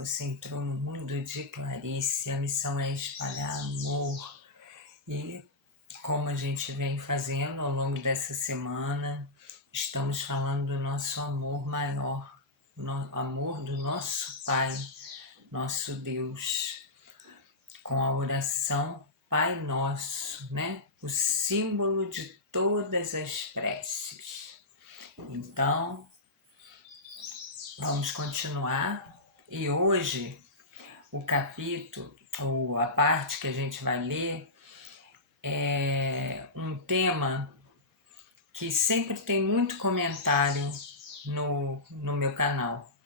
você entrou no mundo de Clarice, a missão é espalhar amor. E como a gente vem fazendo ao longo dessa semana, estamos falando do nosso amor maior, amor do nosso Pai, nosso Deus, com a oração Pai Nosso, né? O símbolo de todas as preces. Então, vamos continuar. E hoje, o capítulo, ou a parte que a gente vai ler, é um tema que sempre tem muito comentário no meu canal,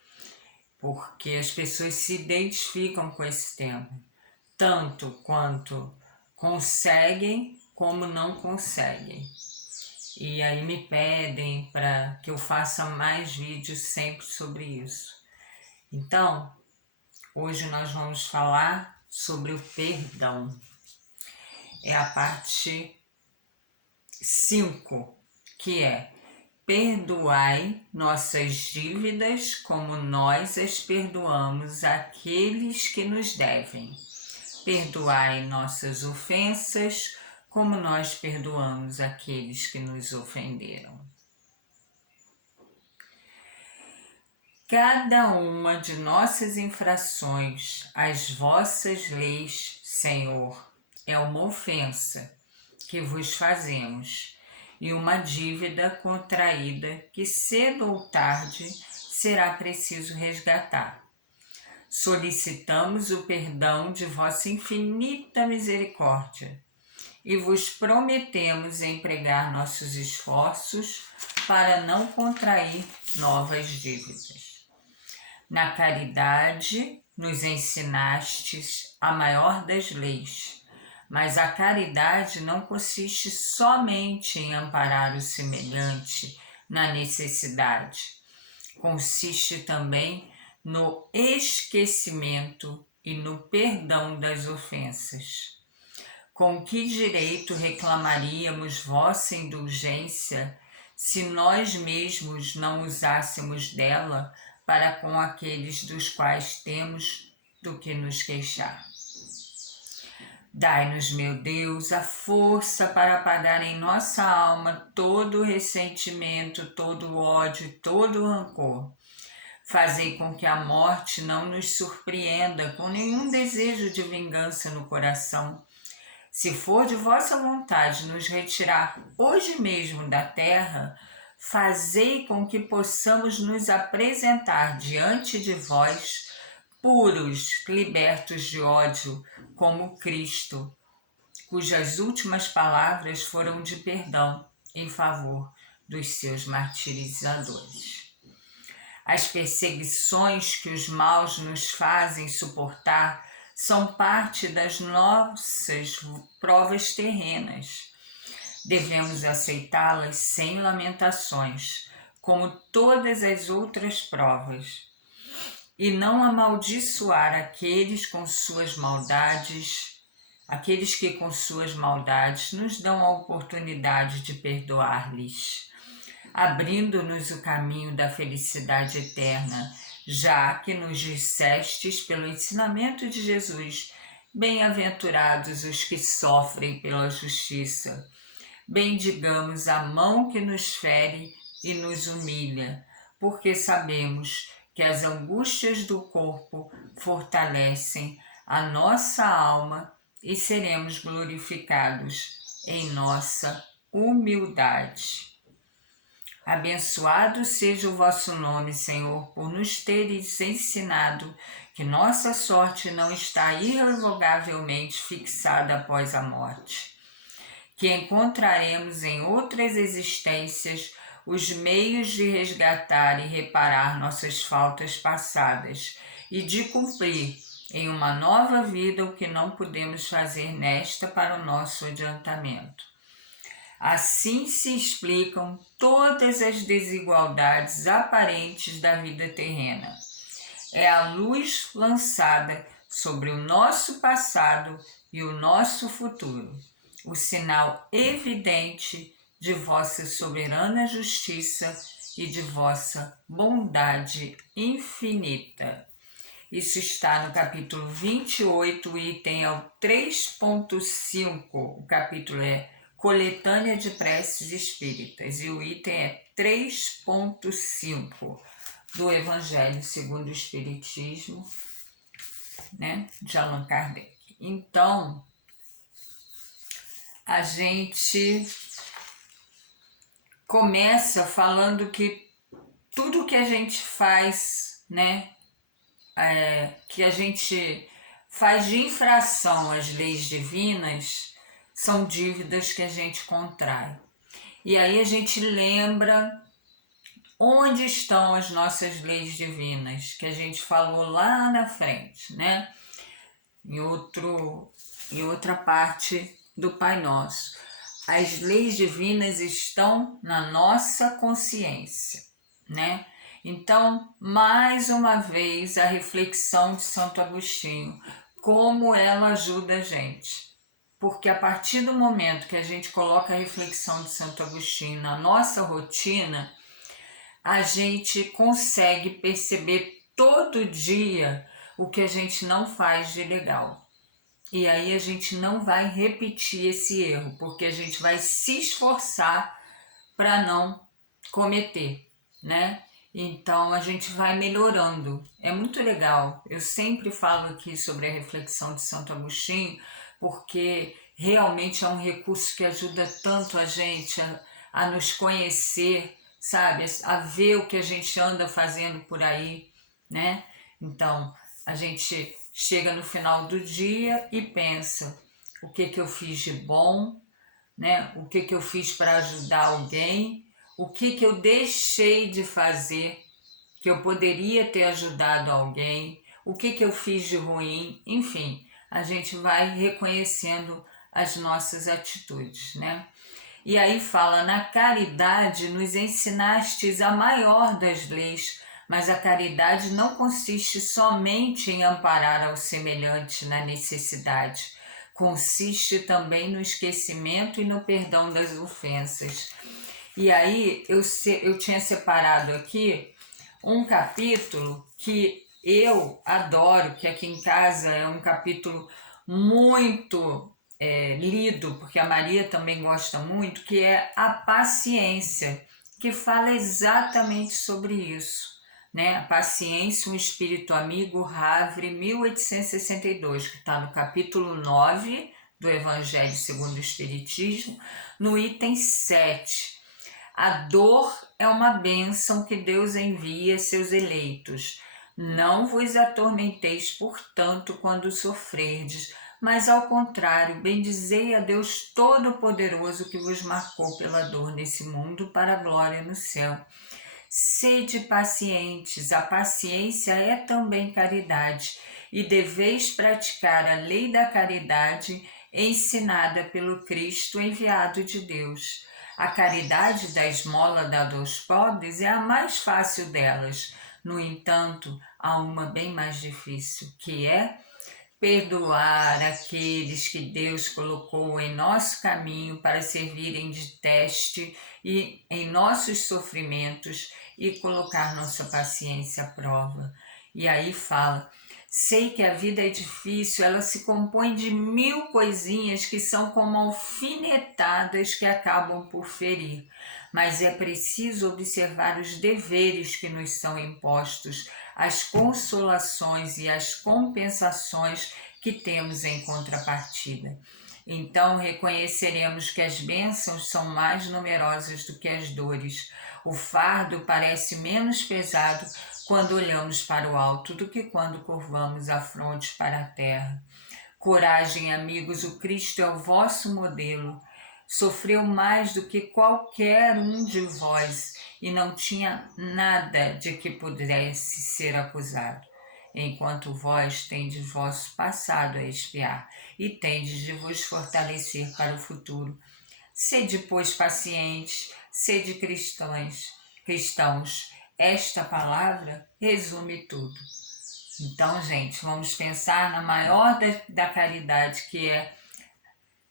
porque as pessoas se identificam com esse tema, tanto quanto conseguem como não conseguem. E aí me pedem para que eu faça mais vídeos sempre sobre isso. Então, hoje nós vamos falar sobre o perdão. É a parte 5, que é: perdoai nossas dívidas como nós as perdoamos àqueles que nos devem. Perdoai nossas ofensas como nós perdoamos aqueles que nos ofenderam. Cada uma de nossas infrações às vossas leis, Senhor, é uma ofensa que vos fazemos e uma dívida contraída que cedo ou tarde será preciso resgatar. Solicitamos o perdão de vossa infinita misericórdia e vos prometemos empregar nossos esforços para não contrair novas dívidas. Na caridade nos ensinastes a maior das leis, mas a caridade não consiste somente em amparar o semelhante na necessidade. Consiste também no esquecimento e no perdão das ofensas. Com que direito reclamaríamos vossa indulgência se nós mesmos não usássemos dela para com aqueles dos quais temos do que nos queixar? Dai-nos, meu Deus, a força para apagar em nossa alma todo o ressentimento, todo o ódio, todo o rancor. Fazei com que a morte não nos surpreenda com nenhum desejo de vingança no coração. Se for de vossa vontade nos retirar hoje mesmo da terra, fazei com que possamos nos apresentar diante de vós, puros, libertos de ódio, como Cristo, cujas últimas palavras foram de perdão em favor dos seus martirizadores. As perseguições que os maus nos fazem suportar são parte das nossas provas terrenas. Devemos aceitá-las sem lamentações, como todas as outras provas, e não amaldiçoar aqueles que com suas maldades nos dão a oportunidade de perdoar-lhes, abrindo-nos o caminho da felicidade eterna, já que nos dissestes pelo ensinamento de Jesus: bem-aventurados os que sofrem pela justiça. Bendigamos a mão que nos fere e nos humilha, porque sabemos que as angústias do corpo fortalecem a nossa alma e seremos glorificados em nossa humildade. Abençoado seja o vosso nome, Senhor, por nos teres ensinado que nossa sorte não está irrevogavelmente fixada após a morte, que encontraremos em outras existências os meios de resgatar e reparar nossas faltas passadas e de cumprir em uma nova vida o que não pudemos fazer nesta para o nosso adiantamento. Assim se explicam todas as desigualdades aparentes da vida terrena. É a luz lançada sobre o nosso passado e o nosso futuro, o sinal evidente de vossa soberana justiça e de vossa bondade infinita. Isso está no capítulo 28, o item é o 3.5. O capítulo é Coletânea de Preces Espíritas e o item é 3.5 do Evangelho segundo o Espiritismo, né, de Allan Kardec. Então, a gente começa falando que tudo que a gente faz, né, que a gente faz de infração às leis divinas, são dívidas que a gente contrai. E aí a gente lembra onde estão as nossas leis divinas, que a gente falou lá na frente, né? Em outra parte do Pai Nosso. As leis divinas estão na nossa consciência, né? Então, mais uma vez, a reflexão de Santo Agostinho, como ela ajuda a gente. Porque a partir do momento que a gente coloca a reflexão de Santo Agostinho na nossa rotina, a gente consegue perceber todo dia o que a gente não faz de legal. E aí a gente não vai repetir esse erro, porque a gente vai se esforçar para não cometer, né? Então a gente vai melhorando. É muito legal. Eu sempre falo aqui sobre a reflexão de Santo Agostinho, porque realmente é um recurso que ajuda tanto a gente a nos conhecer, sabe? A ver o que a gente anda fazendo por aí, né? Então a gente chega no final do dia e pensa: o que eu fiz de bom, né? O que eu fiz para ajudar alguém, o que eu deixei de fazer, que eu poderia ter ajudado alguém, o que eu fiz de ruim, enfim, a gente vai reconhecendo as nossas atitudes, né? E aí fala: na caridade nos ensinastes a maior das leis, mas a caridade não consiste somente em amparar ao semelhante na necessidade, consiste também no esquecimento e no perdão das ofensas. E aí eu tinha separado aqui um capítulo que eu adoro, que aqui em casa é um capítulo muito lido, porque a Maria também gosta muito, que é a paciência, que fala exatamente sobre isso. Né? A Paciência, um Espírito Amigo, Havre, 1862, que está no capítulo 9 do Evangelho segundo o Espiritismo, no item 7. A dor é uma bênção que Deus envia a seus eleitos. Não vos atormenteis, portanto, quando sofrerdes, mas ao contrário, bendizei a Deus Todo-Poderoso que vos marcou pela dor nesse mundo para a glória no céu. Sede pacientes, a paciência é também caridade, e deveis praticar a lei da caridade ensinada pelo Cristo enviado de Deus. A caridade da esmola dada aos pobres é a mais fácil delas. No entanto, há uma bem mais difícil, que é perdoar aqueles que Deus colocou em nosso caminho para servirem de teste e em nossos sofrimentos e colocar nossa paciência à prova. E aí fala: sei que a vida é difícil, ela se compõe de 1000 coisinhas que são como alfinetadas que acabam por ferir, mas é preciso observar os deveres que nos são impostos, as consolações e as compensações que temos em contrapartida. Então reconheceremos que as bênçãos são mais numerosas do que as dores. O fardo parece menos pesado quando olhamos para o alto do que quando curvamos a fronte para a terra. Coragem, amigos, o Cristo é o vosso modelo. Sofreu mais do que qualquer um de vós e não tinha nada de que pudesse ser acusado, enquanto vós tendes vosso passado a expiar e tendes de vos fortalecer para o futuro. Sede, pois, pacientes, sede cristãos. Esta palavra resume tudo. Então, gente, vamos pensar na maior da caridade, que é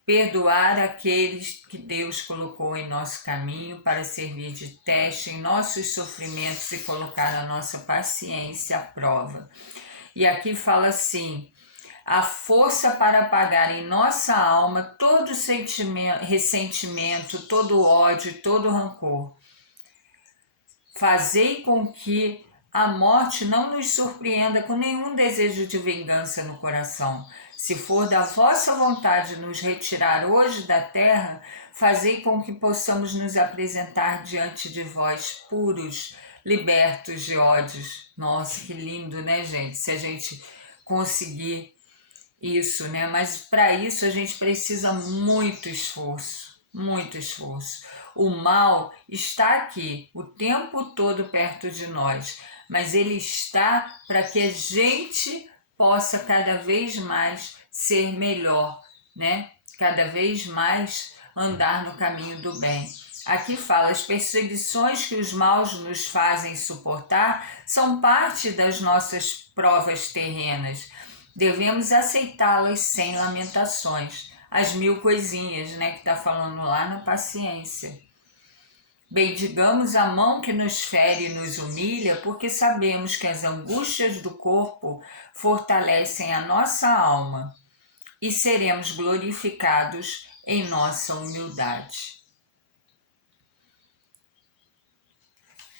perdoar aqueles que Deus colocou em nosso caminho para servir de teste em nossos sofrimentos e colocar a nossa paciência à prova. E aqui fala assim: a força para apagar em nossa alma todo sentimento, ressentimento, todo ódio, todo rancor. Fazei com que a morte não nos surpreenda com nenhum desejo de vingança no coração. Se for da vossa vontade nos retirar hoje da terra, fazei com que possamos nos apresentar diante de vós puros, libertos de ódios. Nossa, que lindo, né, gente? Se a gente conseguir isso, né? Mas para isso a gente precisa muito esforço, muito esforço. O mal está aqui o tempo todo perto de nós, mas ele está para que a gente possa cada vez mais ser melhor, né? Cada vez mais andar no caminho do bem. Aqui fala: as perseguições que os maus nos fazem suportar são parte das nossas provas terrenas. Devemos aceitá-las sem lamentações. As 1000 coisinhas, né, que está falando lá na paciência. Bendigamos a mão que nos fere e nos humilha, porque sabemos que as angústias do corpo fortalecem a nossa alma e seremos glorificados em nossa humildade.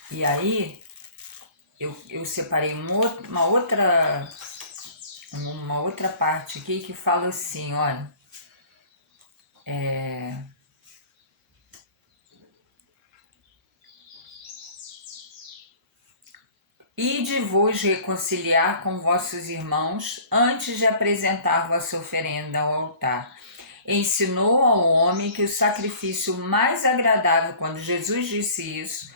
E aí, eu separei uma outra parte aqui que fala assim, olha, ide vos reconciliar com vossos irmãos antes de apresentar vossa oferenda ao altar. Ensinou ao homem que o sacrifício mais agradável, quando Jesus disse isso,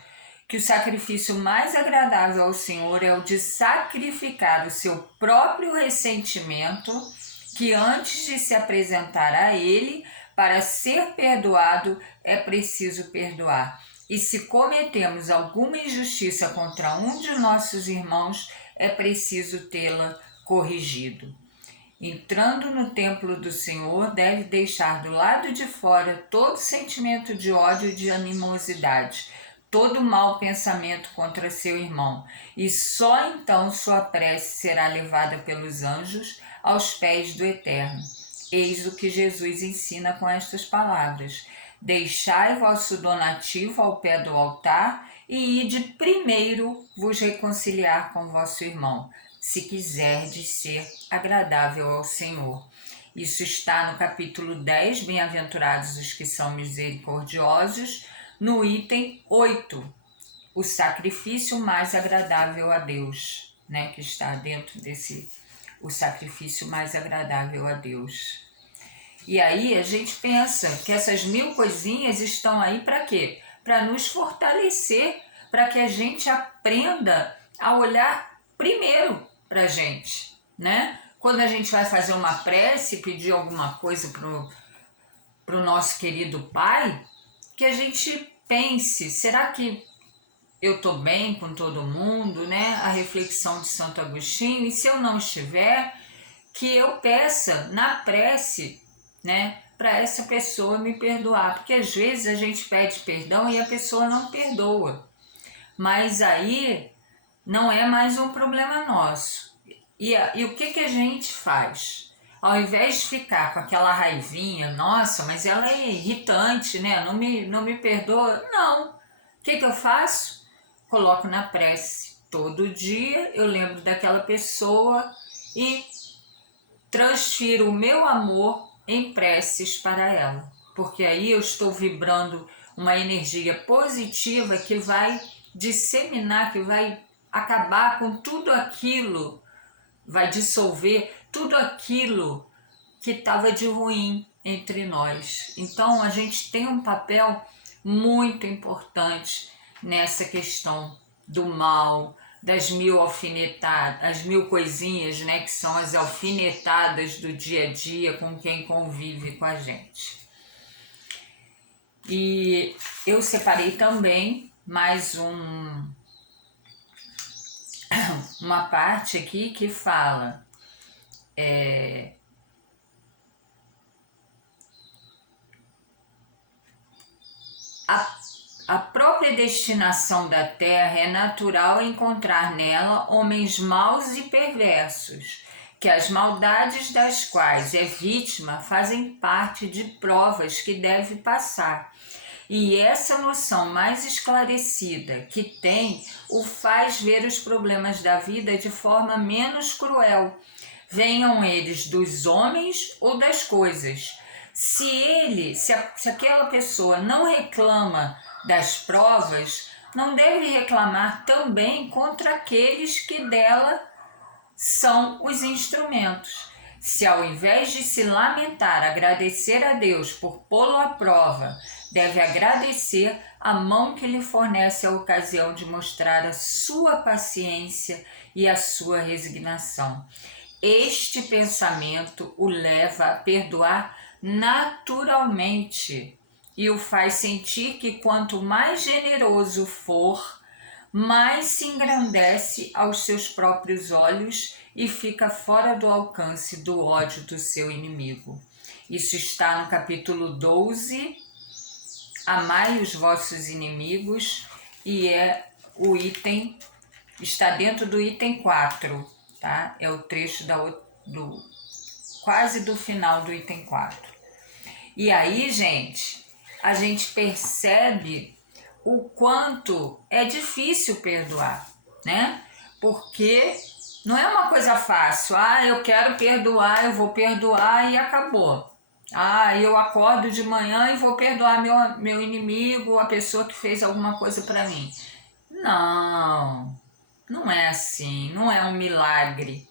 que o sacrifício mais agradável ao Senhor é o de sacrificar o seu próprio ressentimento, que antes de se apresentar a Ele, para ser perdoado, é preciso perdoar. E se cometemos alguma injustiça contra um de nossos irmãos, é preciso tê-la corrigido. Entrando no templo do Senhor, deve deixar do lado de fora todo sentimento de ódio e de animosidade, todo mau pensamento contra seu irmão, e só então sua prece será levada pelos anjos aos pés do Eterno. Eis o que Jesus ensina com estas palavras: deixai vosso donativo ao pé do altar e ide primeiro vos reconciliar com vosso irmão, se quiserdes ser agradável ao Senhor. Isso está no capítulo 10, Bem-aventurados os que são misericordiosos, no item 8, o sacrifício mais agradável a Deus, né, que está dentro desse, o sacrifício mais agradável a Deus. E aí a gente pensa que essas 1000 coisinhas estão aí para quê? Para nos fortalecer, para que a gente aprenda a olhar primeiro para a gente, né? Quando a gente vai fazer uma prece, pedir alguma coisa pro nosso querido Pai, que a gente pense, será que eu estou bem com todo mundo, né? A reflexão de Santo Agostinho, e se eu não estiver, que eu peça na prece, né, para essa pessoa me perdoar, porque às vezes a gente pede perdão e a pessoa não perdoa, mas aí não é mais um problema nosso. E o que a gente faz? Ao invés de ficar com aquela raivinha, nossa, mas ela é irritante, né? Não me perdoa. Não. O que eu faço? Coloco na prece. Todo dia eu lembro daquela pessoa e transfiro o meu amor em preces para ela. Porque aí eu estou vibrando uma energia positiva que vai disseminar, que vai acabar com tudo aquilo, vai dissolver tudo aquilo que estava de ruim entre nós. Então a gente tem um papel muito importante nessa questão do mal, das 1000 alfinetadas, as 1000 coisinhas, né, que são as alfinetadas do dia a dia com quem convive com a gente. E eu separei também mais uma parte aqui que fala A própria destinação da terra é natural encontrar nela homens maus e perversos, que as maldades das quais é vítima fazem parte de provas que deve passar. E essa noção mais esclarecida que tem o faz ver os problemas da vida de forma menos cruel, venham eles dos homens ou das coisas. Se aquela pessoa não reclama das provas, não deve reclamar também contra aqueles que dela são os instrumentos. Se ao invés de se lamentar, agradecer a Deus por pô-lo à prova, deve agradecer a mão que lhe fornece a ocasião de mostrar a sua paciência e a sua resignação. Este pensamento o leva a perdoar naturalmente e o faz sentir que quanto mais generoso for, mais se engrandece aos seus próprios olhos e fica fora do alcance do ódio do seu inimigo. Isso está no capítulo 12, Amai os vossos inimigos, e está dentro do item 4, tá? É o trecho quase do final do item 4. E aí, gente, a gente percebe o quanto é difícil perdoar, né? Porque não é uma coisa fácil. Eu quero perdoar, eu vou perdoar e acabou. Eu acordo de manhã e vou perdoar meu inimigo, a pessoa que fez alguma coisa para mim. Não é assim, não é um milagre.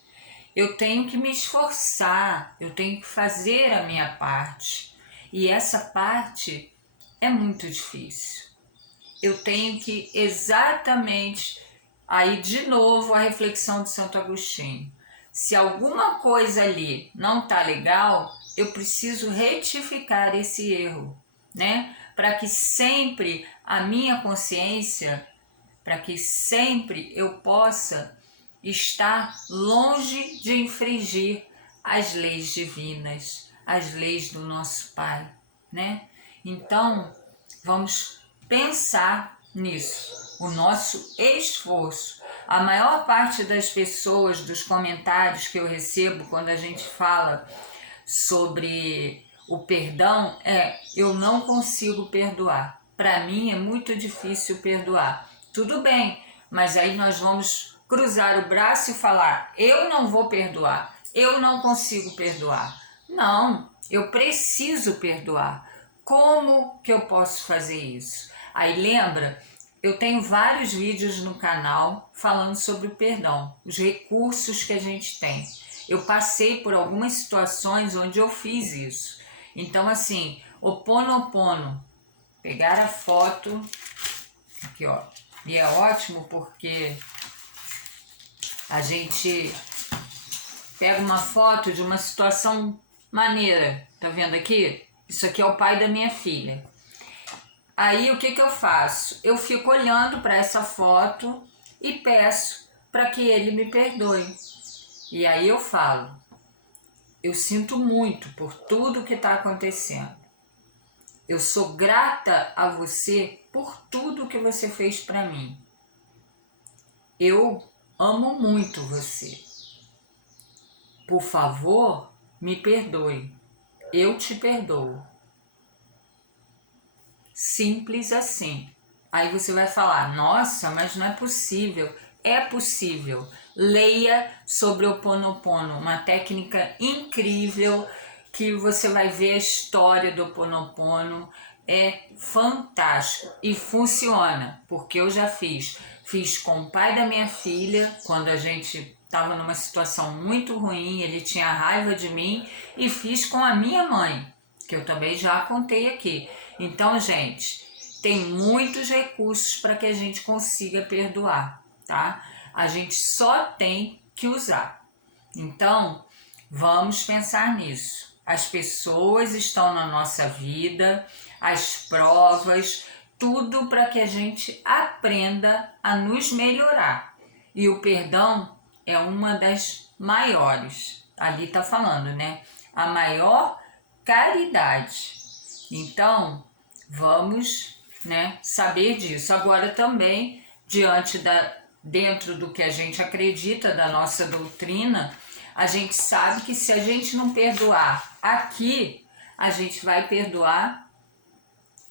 Eu tenho que me esforçar, eu tenho que fazer a minha parte. E essa parte é muito difícil. Eu tenho que exatamente, aí de novo a reflexão de Santo Agostinho. Se alguma coisa ali não está legal, eu preciso retificar esse erro, né? Para que sempre a minha consciência, para que sempre eu possa estar longe de infringir as leis divinas, as leis do nosso Pai, né? Então, vamos pensar nisso, o nosso esforço. A maior parte das pessoas, dos comentários que eu recebo quando a gente fala sobre o perdão eu não consigo perdoar. Para mim é muito difícil perdoar. Tudo bem, mas aí nós vamos cruzar o braço e falar: eu não vou perdoar, eu não consigo perdoar. Não, eu preciso perdoar. Como que eu posso fazer isso? Aí lembra, eu tenho vários vídeos no canal falando sobre o perdão, os recursos que a gente tem. Eu passei por algumas situações onde eu fiz isso. Então, assim, Ho'oponopono, pegar a foto, aqui ó, e é ótimo porque a gente pega uma foto de uma situação maneira, tá vendo aqui? Isso aqui é o pai da minha filha. Aí o que eu faço? Eu fico olhando para essa foto e peço para que ele me perdoe. E aí eu falo: eu sinto muito por tudo que está acontecendo. Eu sou grata a você por tudo que você fez para mim. Eu amo muito você. Por favor, me perdoe. Eu te perdoo. Simples assim. Aí você vai falar: nossa, mas não é possível. É possível. Leia sobre o Ho'oponopono, uma técnica incrível que você vai ver a história do Ho'oponopono. É fantástico e funciona, porque eu já fiz. Fiz com o pai da minha filha, quando a gente estava numa situação muito ruim, ele tinha raiva de mim, e fiz com a minha mãe, que eu também já contei aqui. Então, gente, tem muitos recursos para que a gente consiga perdoar, tá? A gente só tem que usar. Então, vamos pensar nisso. As pessoas estão na nossa vida, as provas, tudo para que a gente aprenda a nos melhorar. E o perdão é uma das maiores. Ali está falando, né? A maior caridade. Então, vamos né? Saber disso. Agora também, dentro do que a gente acredita, da nossa doutrina, a gente sabe que se a gente não perdoar aqui, a gente vai perdoar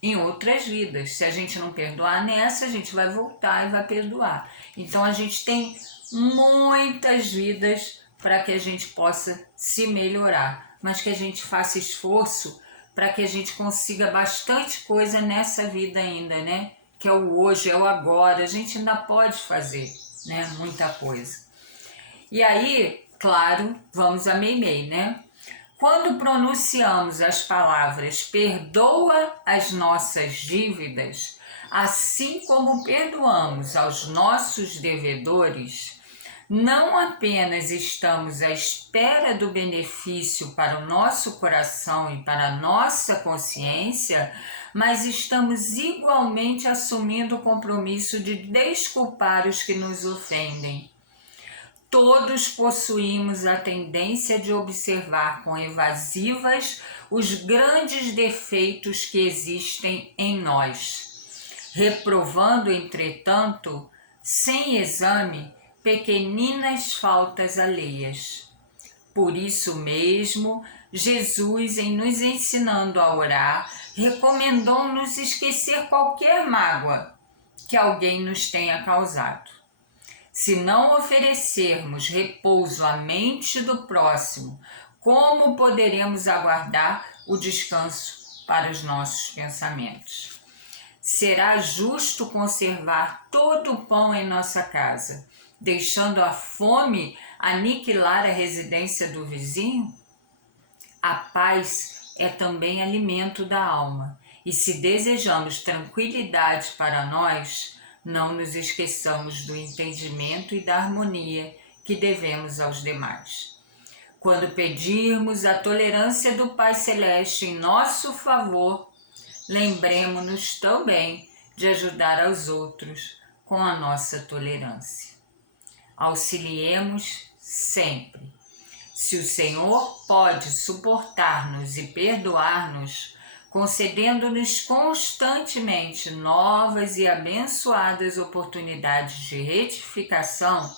em outras vidas. Se a gente não perdoar nessa, a gente vai voltar e vai perdoar. Então a gente tem muitas vidas para que a gente possa se melhorar, mas que a gente faça esforço para que a gente consiga bastante coisa nessa vida ainda, né? Que é o hoje, é o agora, a gente ainda pode fazer, né? Muita coisa. E aí, claro, vamos a Meimei, né? Quando pronunciamos as palavras perdoa as nossas dívidas, assim como perdoamos aos nossos devedores, não apenas estamos à espera do benefício para o nosso coração e para a nossa consciência, mas estamos igualmente assumindo o compromisso de desculpar os que nos ofendem. Todos possuímos a tendência de observar com evasivas os grandes defeitos que existem em nós, reprovando, entretanto, sem exame, pequeninas faltas alheias. Por isso mesmo, Jesus, em nos ensinando a orar, recomendou-nos esquecer qualquer mágoa que alguém nos tenha causado. Se não oferecermos repouso à mente do próximo, como poderemos aguardar o descanso para os nossos pensamentos? Será justo conservar todo o pão em nossa casa, deixando a fome aniquilar a residência do vizinho? A paz é também alimento da alma, e se desejamos tranquilidade para nós, não nos esqueçamos do entendimento e da harmonia que devemos aos demais. Quando pedirmos a tolerância do Pai Celeste em nosso favor, lembremos-nos também de ajudar aos outros com a nossa tolerância. Auxiliemos sempre. Se o Senhor pode suportar-nos e perdoar-nos, concedendo-nos constantemente novas e abençoadas oportunidades de retificação,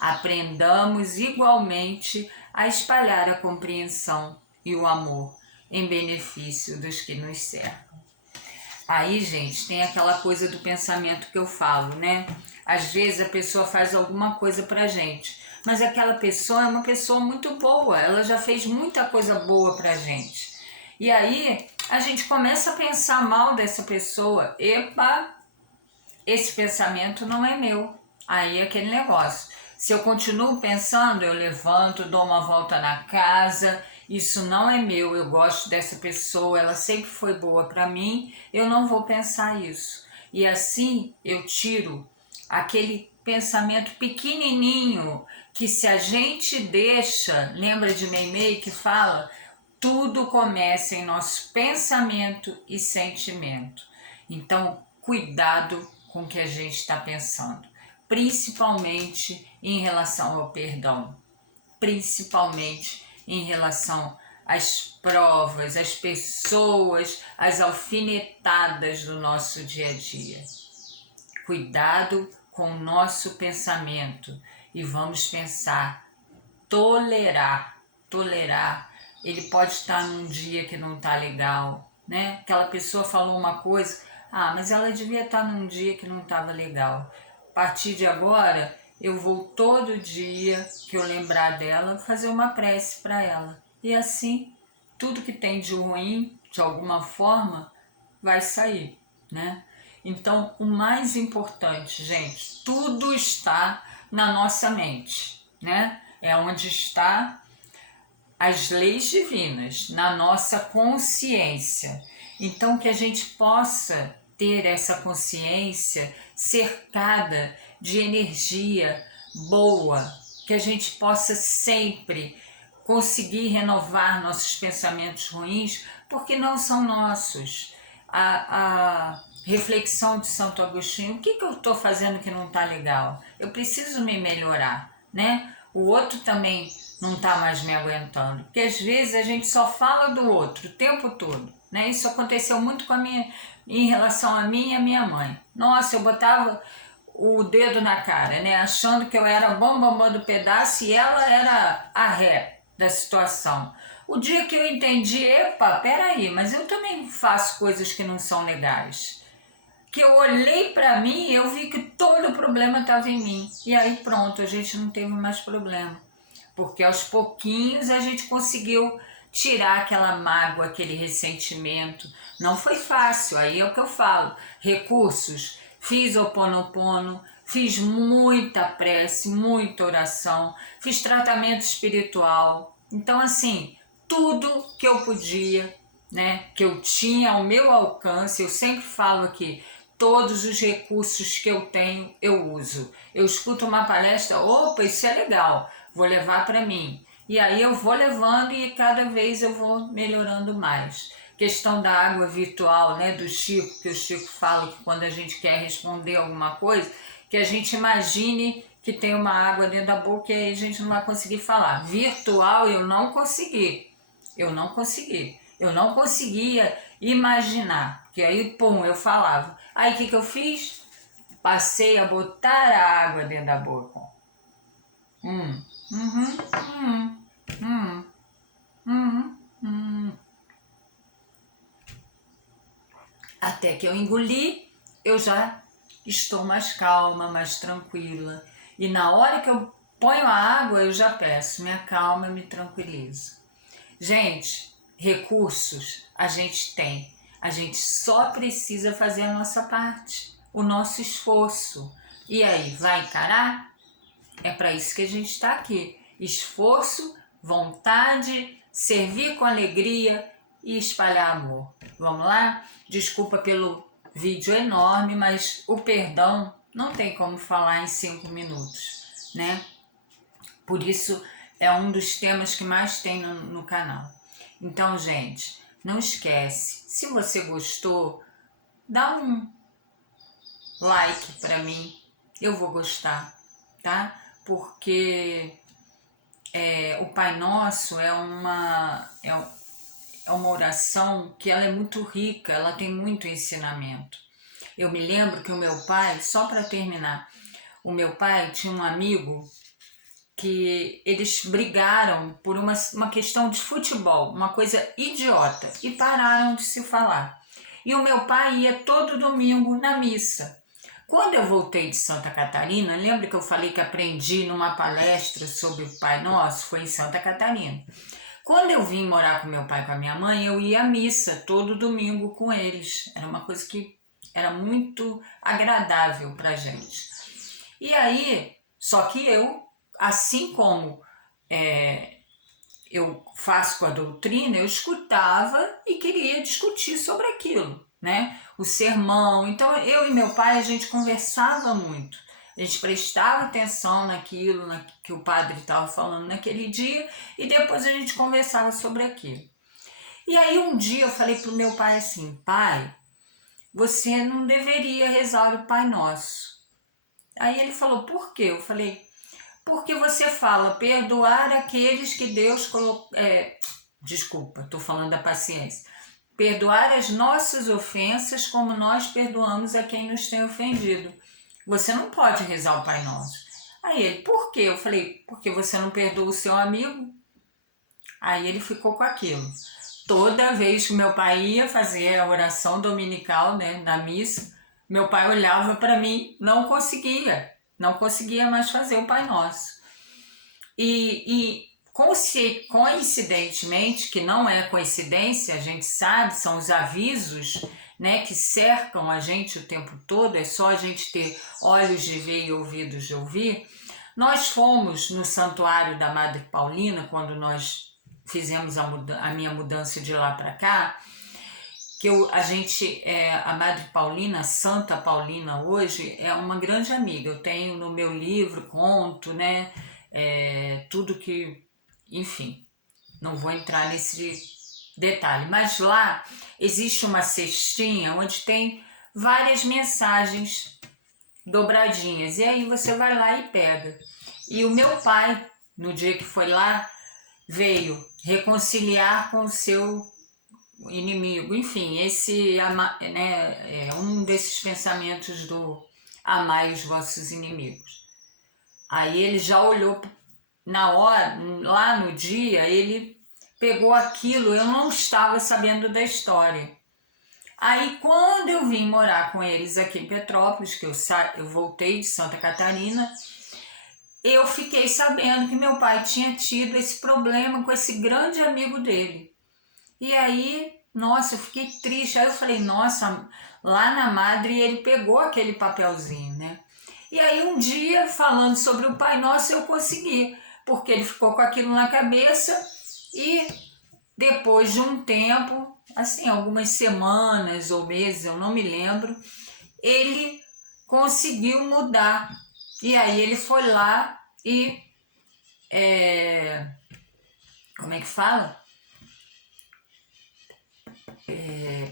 aprendamos igualmente a espalhar a compreensão e o amor em benefício dos que nos cercam. Aí, gente, tem aquela coisa do pensamento que eu falo, né? Às vezes a pessoa faz alguma coisa pra gente, mas aquela pessoa é uma pessoa muito boa, ela já fez muita coisa boa pra gente. E aí a gente começa a pensar mal dessa pessoa. Epa, esse pensamento não é meu. Aí é aquele negócio. Se eu continuo pensando, eu levanto, dou uma volta na casa, isso não é meu, eu gosto dessa pessoa, ela sempre foi boa para mim, eu não vou pensar isso. E assim eu tiro aquele pensamento pequenininho que, se a gente deixa, lembra de Meimei que fala, tudo começa em nosso pensamento e sentimento. Então, cuidado com o que a gente está pensando, principalmente em relação ao perdão, principalmente em relação às provas, às pessoas, às alfinetadas do nosso dia a dia. Cuidado com o nosso pensamento e vamos pensar, tolerar. Ele pode estar num dia que não está legal, né? Aquela pessoa falou uma coisa, mas ela devia estar num dia que não estava legal. A partir de agora, eu vou todo dia que eu lembrar dela fazer uma prece para ela. E assim, tudo que tem de ruim, de alguma forma, vai sair, né? Então, o mais importante, gente, tudo está na nossa mente, né? É onde está as leis divinas, na nossa consciência. Então, que a gente possa ter essa consciência cercada de energia boa, que a gente possa sempre conseguir renovar nossos pensamentos ruins, porque não são nossos. A reflexão de Santo Agostinho, o que eu estou fazendo que não está legal? Eu preciso me melhorar, né? O outro também não está mais me aguentando, porque às vezes a gente só fala do outro o tempo todo, né? Isso aconteceu muito em relação a mim e a minha mãe. Nossa, eu botava o dedo na cara, né? Achando que eu era a bambambam do pedaço e ela era a ré da situação. O dia que eu entendi, epa, peraí, mas eu também faço coisas que não são legais. Que eu olhei para mim e eu vi que todo o problema estava em mim. E aí pronto, a gente não teve mais problema. Porque aos pouquinhos a gente conseguiu tirar aquela mágoa, aquele ressentimento. Não foi fácil, aí é o que eu falo. Recursos, fiz Ho'oponopono, fiz muita prece, muita oração, fiz tratamento espiritual. Então assim, tudo que eu podia, né, que eu tinha ao meu alcance, eu sempre falo aqui, todos os recursos que eu tenho, eu uso. Eu escuto uma palestra, opa, isso é legal, vou levar para mim. E aí eu vou levando e cada vez eu vou melhorando mais. Questão da água virtual, né, do Chico, que o Chico fala que quando a gente quer responder alguma coisa, que a gente imagine que tem uma água dentro da boca e aí a gente não vai conseguir falar. Virtual eu não consegui. Eu não consegui. Eu não conseguia imaginar. Porque aí, pum, eu falava. Aí o que eu fiz? Passei a botar a água dentro da boca. Uhum, hum, hum. Até que eu engoli, eu já estou mais calma, mais tranquila. E na hora que eu ponho a água, eu já peço, me acalma, me tranquiliza. Gente, recursos a gente tem. A gente só precisa fazer a nossa parte, o nosso esforço. E aí, vai encarar? É para isso que a gente está aqui. Esforço, vontade, servir com alegria e espalhar amor. Vamos lá? Desculpa pelo vídeo enorme, mas o perdão não tem como falar em 5 minutos, né? Por isso é um dos temas que mais tem no canal. Então, gente, não esquece. Se você gostou, dá um like para mim. Eu vou gostar, tá? Porque o Pai Nosso é uma oração que ela é muito rica, ela tem muito ensinamento. Eu me lembro que o meu pai, só para terminar, o meu pai tinha um amigo que eles brigaram por uma questão de futebol, uma coisa idiota, e pararam de se falar. E o meu pai ia todo domingo na missa. Quando eu voltei de Santa Catarina, lembra que eu falei que aprendi numa palestra sobre o Pai Nosso? Foi em Santa Catarina. Quando eu vim morar com meu pai e com a minha mãe, eu ia à missa todo domingo com eles. Era uma coisa que era muito agradável pra gente. E aí, só que eu, assim como eu faço com a doutrina, eu escutava e queria discutir sobre aquilo, né? O sermão. Então, eu e meu pai, a gente conversava muito. A gente prestava atenção naquilo que o padre estava falando naquele dia e depois a gente conversava sobre aquilo. E aí um dia eu falei para o meu pai assim, pai, você não deveria rezar o Pai Nosso. Aí ele falou, por quê? Eu falei, porque você fala perdoar aqueles que Deus colocou. Desculpa, estou falando da paciência. Perdoar as nossas ofensas como nós perdoamos a quem nos tem ofendido. Você não pode rezar o Pai Nosso. Aí ele, por quê? Eu falei, porque você não perdoa o seu amigo? Aí ele ficou com aquilo. Toda vez que meu pai ia fazer a oração dominical, né, na missa, meu pai olhava para mim, não conseguia mais fazer o Pai Nosso. E coincidentemente, que não é coincidência, a gente sabe, são os avisos, né, que cercam a gente o tempo todo, é só a gente ter olhos de ver e ouvidos de ouvir. Nós fomos no Santuário da Madre Paulina, quando nós fizemos a minha mudança de lá para cá, que a Madre Paulina, Santa Paulina hoje, é uma grande amiga. Eu tenho no meu livro, conto, né, tudo que, enfim, não vou entrar nesse detalhe. Mas lá existe uma cestinha onde tem várias mensagens dobradinhas. E aí você vai lá e pega. E o meu pai, no dia que foi lá, veio reconciliar com o seu inimigo. Enfim, é um desses pensamentos do amai os vossos inimigos. Aí ele já olhou na hora, lá no dia, ele pegou aquilo, eu não estava sabendo da história. Aí quando eu vim morar com eles aqui em Petrópolis, que eu voltei de Santa Catarina, eu fiquei sabendo que meu pai tinha tido esse problema com esse grande amigo dele. E aí, nossa, eu fiquei triste. Aí eu falei, nossa, lá na Madre ele pegou aquele papelzinho, né? E aí um dia, falando sobre o Pai Nosso, eu consegui, porque ele ficou com aquilo na cabeça e depois de um tempo, assim, algumas semanas ou meses, eu não me lembro, ele conseguiu mudar. E aí ele foi lá e, como é que fala?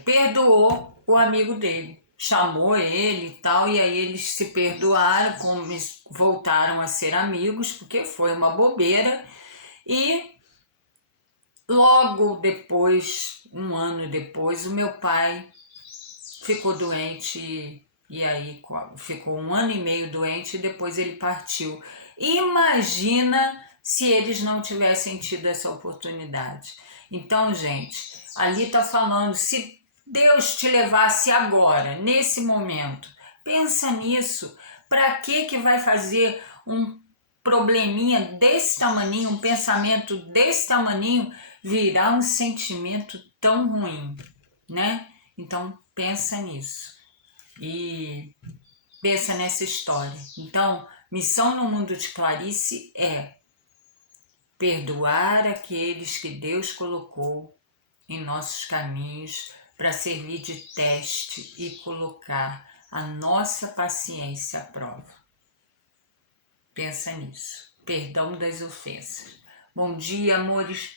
Perdoou o amigo dele. Chamou ele e tal, e aí eles se perdoaram, voltaram a ser amigos, porque foi uma bobeira. E logo depois, um ano depois, o meu pai ficou doente e aí ficou 1 ano e meio doente e depois ele partiu. Imagina se eles não tivessem tido essa oportunidade. Então, gente, ali está falando, se Deus te levasse agora, nesse momento, pensa nisso. Para que vai fazer um probleminha desse tamaninho, um pensamento desse tamaninho, virar um sentimento tão ruim, né? Então, pensa nisso e pensa nessa história. Então, missão no mundo de Clarice é perdoar aqueles que Deus colocou em nossos caminhos para servir de teste e colocar a nossa paciência à prova. Pensa nisso. Perdão das ofensas. Bom dia, amores.